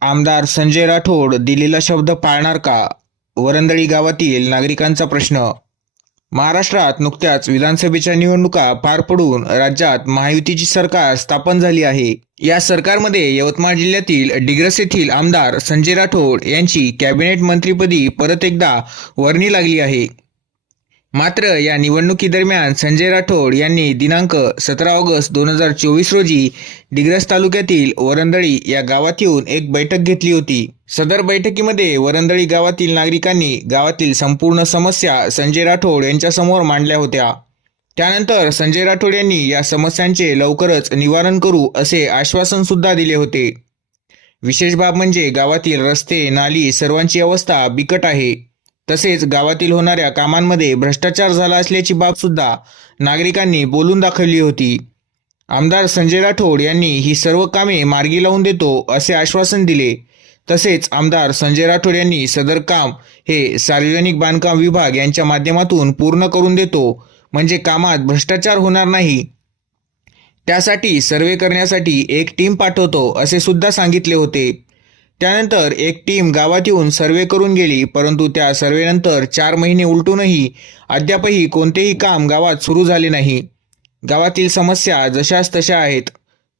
आमदार संजय राठोड दिलेला शब्द पाळणार का? वरंदळी गावातील नागरिकांचा प्रश्न. महाराष्ट्रात नुकत्याच विधानसभेच्या निवडणुका पार पडून राज्यात महायुतीची सरकार स्थापन झाली आहे. या सरकारमध्ये यवतमाळ जिल्ह्यातील डिग्रस येथील आमदार संजय राठोड यांची कॅबिनेट मंत्रीपदी परत एकदा वर्णी लागली आहे. मात्र या निवडणुकीदरम्यान संजय राठोड यांनी दिनांक सतरा ऑगस्ट दोन हजार चोवीस रोजी डिग्रस तालुक्यातील वरंदळी या गावात येऊन एक बैठक घेतली होती. सदर बैठकीमध्ये वरंदळी गावातील नागरिकांनी गावातील संपूर्ण समस्या संजय राठोड यांच्यासमोर मांडल्या होत्या. त्यानंतर संजय राठोड यांनी या समस्यांचे लवकरच निवारण करू असे आश्वासन सुद्धा दिले होते. विशेष बाब म्हणजे गावातील रस्ते नाली सर्वांची अवस्था बिकट आहे. तसेच गावातील होणाऱ्या कामांमध्ये भ्रष्टाचार झाला असल्याची बाब सुद्धा नागरिकांनी बोलून दाखवली होती. आमदार संजय राठोड यांनी ही सर्व कामे मार्गी लावून देतो असे आश्वासन दिले. तसेच आमदार संजय राठोड यांनी सदर काम हे सार्वजनिक बांधकाम विभाग यांच्या माध्यमातून पूर्ण करून देतो म्हणजे कामात भ्रष्टाचार होणार नाही. त्यासाठी सर्वे करण्यासाठी एक टीम पाठवतो असे सुद्धा सांगितले होते. त्यानंतर एक टीम गावात येऊन सर्वे करून गेली परंतु त्या सर्वेनंतर चार महिने उलटूनही अद्यापही कोणतेही काम गावात सुरू झाले नाही. गावातील समस्या जशाच तशा आहेत.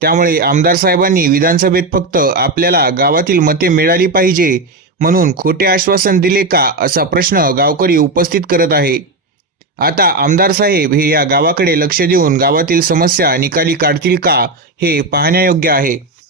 त्यामुळे आमदार साहेबांनी विधानसभेत फक्त आपल्याला गावातील मते मिळाली पाहिजे म्हणून खोटे आश्वासन दिले का असा प्रश्न गावकरी उपस्थित करत आहे. आता आमदार साहेब हे या गावाकडे लक्ष देऊन गावातील समस्या निकाली काढतील का हे पाहण्यायोग्य आहे.